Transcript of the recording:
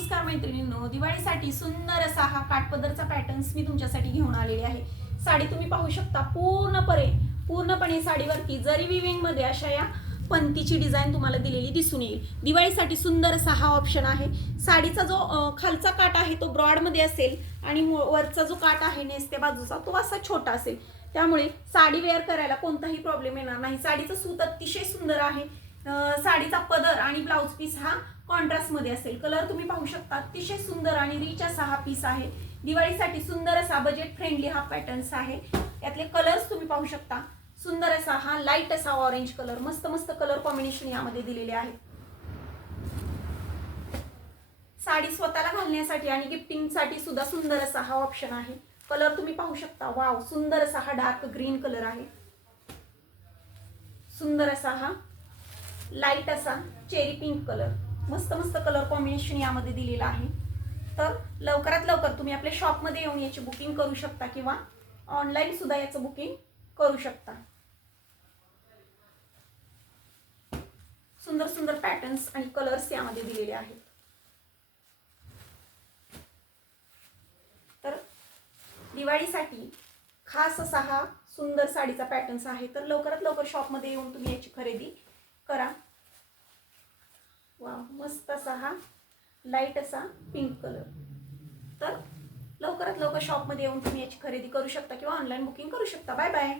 नमस्कार मैत्रिणींनो, दिवाळीसाठी सुंदर असा हा काठपदरचा पॅटर्न्स मी तुमच्यासाठी घेऊन आलेले आहे। साडी तुम्ही पाहू शकता पूर्णपणे साडीवरती जरी विविंग मध्ये अशा या पंतीची डिझाइन तुम्हाला दिलेली दिसून येईल। दिवाळीसाठी सुंदर असा हा ऑप्शन आहे। साडीचा जो खालचा काठ आहे तो ब्रॉड मध्ये असेल आणि वरचा जो काठ आहे नेसत्या बाजूचा तो असा छोटा असेल, त्यामुळे साडी वेअर करायला कोणताही प्रॉब्लेम येणार नाही। साडीचं सूत अतिशय सुंदर आहे। साडीचा पदर आणि ब्लाउज पीस हा कॉन्ट्रास्ट मध्ये असेल। कलर तुम्ही पाहू शकता, अतिशय सुंदर आणि रिच असा हा पीस आहे। दिवाळीसाठी सुंदर असा बजेट फ्रेंडली हा पॅटर्न्स आहे। यातले कलर्स तुम्ही पाहू शकता, सुंदर असा हा लाईट असा ऑरेंज कलर, मस्त मस्त कलर कॉम्बिनेशन यामध्ये दिलेले आहे। साडी स्वतःला घालण्यासाठी आणि गिफ्टिंग साठी सुद्धा सुंदर असा हा ऑप्शन आहे। कलर तुम्ही पाहू शकता, वाव, सुंदर असा हा डार्क ग्रीन कलर आहे। सुंदर असा हा लाईट असा चेरी पिंक कलर, मस्त मस्त कलर कॉम्बिनेशन यामध्ये दिलेला आहे। तर लवकरात लवकर तुम्ही आपल्या शॉपमध्ये येऊन याची बुकिंग करू शकता किंवा ऑनलाईन सुद्धा याचं बुकिंग करू शकता। सुंदर सुंदर पॅटर्न्स आणि कलर्स यामध्ये दिलेले आहेत। तर दिवाळीसाठी खास असा हा सुंदर साडीचा पॅटर्न्स आहे। तर लवकरात लवकर शॉपमध्ये येऊन तुम्ही याची खरेदी करा। वाव, मस्त असा हा लाईट असा पिंक कलर। तर लवकरात लवकर शॉपमध्ये येऊन तुम्ही याची खरेदी करू शकता किंवा ऑनलाईन बुकिंग करू शकता। Bye bye.